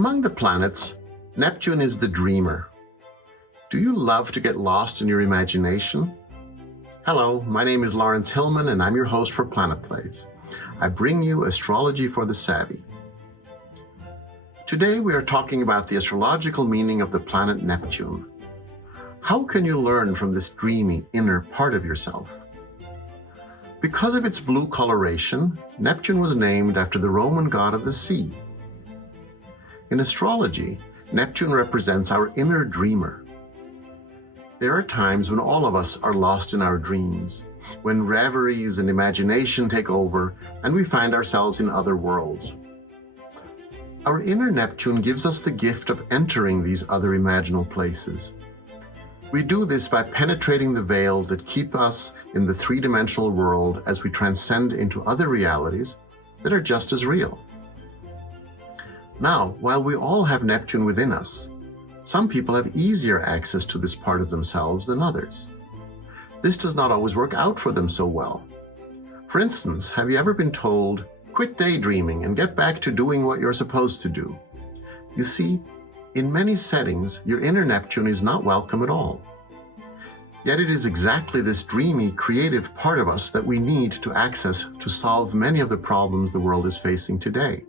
Among the planets, Neptune is the dreamer. Do you love to get lost in your imagination? Hello, my name is Laurence Hillman and I'm your host for PlanetPlays. I bring you astrology for the savvy. Today we are talking about the astrological meaning of the planet Neptune. How can you learn from this dreamy inner part of yourself? Because of its blue coloration, Neptune was named after the Roman god of the sea. In astrology, Neptune represents our inner dreamer. There are times when all of us are lost in our dreams, when reveries and imagination take over and we find ourselves in other worlds. Our inner Neptune gives us the gift of entering these other imaginal places. We do this by penetrating the veil that keeps us in the three-dimensional world as we transcend into other realities that are just as real. Now, while we all have Neptune within us, some people have easier access to this part of themselves than others. This does not always work out for them so well. For instance, have you ever been told, quit daydreaming and get back to doing what you're supposed to do? You see, in many settings, your inner Neptune is not welcome at all. Yet it is exactly this dreamy, creative part of us that we need to access to solve many of the problems the world is facing today.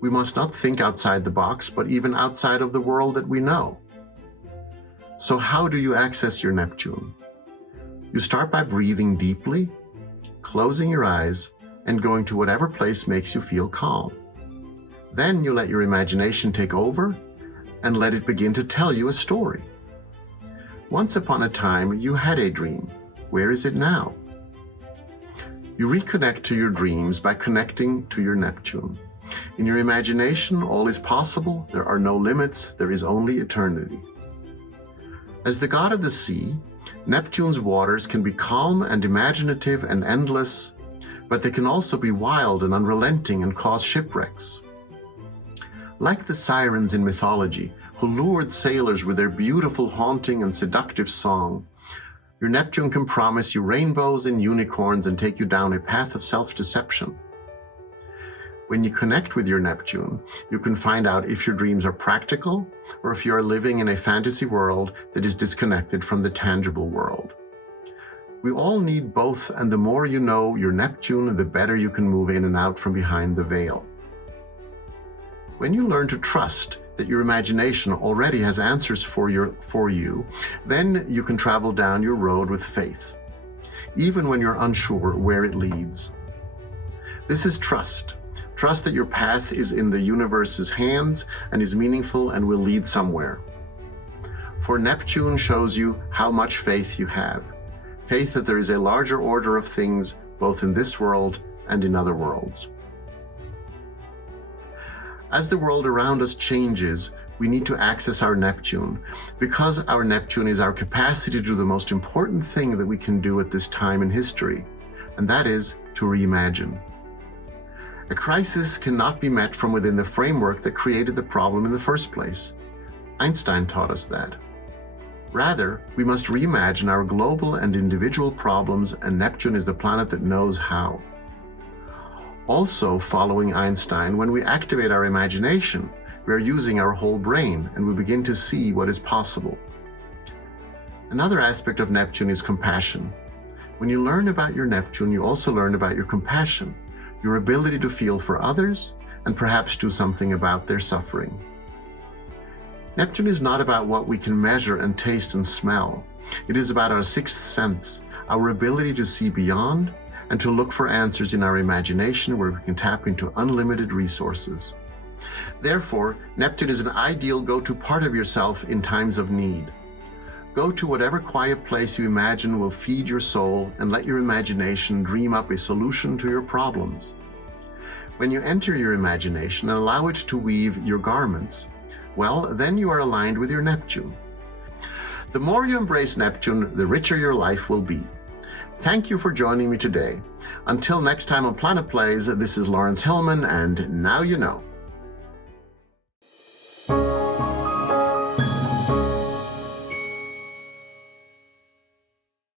We must not think outside the box, but even outside of the world that we know. So how do you access your Neptune? You start by breathing deeply, closing your eyes, and going to whatever place makes you feel calm. Then you let your imagination take over and let it begin to tell you a story. Once upon a time, you had a dream. Where is it now? You reconnect to your dreams by connecting to your Neptune. In your imagination, all is possible, there are no limits, there is only eternity. As the god of the sea, Neptune's waters can be calm and imaginative and endless, but they can also be wild and unrelenting and cause shipwrecks. Like the sirens in mythology, who lured sailors with their beautiful, haunting, and seductive song, your Neptune can promise you rainbows and unicorns and take you down a path of self-deception. When you connect with your Neptune, you can find out if your dreams are practical or if you are living in a fantasy world that is disconnected from the tangible world. We all need both, and the more you know your Neptune, the better you can move in and out from behind the veil. When you learn to trust that your imagination already has answers for you, then you can travel down your road with faith, even when you're unsure where it leads. This is trust. Trust that your path is in the universe's hands and is meaningful and will lead somewhere. For Neptune shows you how much faith you have. Faith that there is a larger order of things both in this world and in other worlds. As the world around us changes, we need to access our Neptune, because our Neptune is our capacity to do the most important thing that we can do at this time in history, and that is to reimagine. A crisis cannot be met from within the framework that created the problem in the first place. Einstein taught us that. Rather, we must reimagine our global and individual problems, and Neptune is the planet that knows how. Also, following Einstein, when we activate our imagination, we are using our whole brain and we begin to see what is possible. Another aspect of Neptune is compassion. When you learn about your Neptune, you also learn about your compassion, your ability to feel for others, and perhaps do something about their suffering. Neptune is not about what we can measure and taste and smell. It is about our sixth sense, our ability to see beyond and to look for answers in our imagination where we can tap into unlimited resources. Therefore, Neptune is an ideal go-to part of yourself in times of need. Go to whatever quiet place you imagine will feed your soul and let your imagination dream up a solution to your problems. When you enter your imagination and allow it to weave your garments, well, then you are aligned with your Neptune. The more you embrace Neptune, the richer your life will be. Thank you for joining me today. Until next time on PlanetPlays, this is Laurence Hillman, and now you know.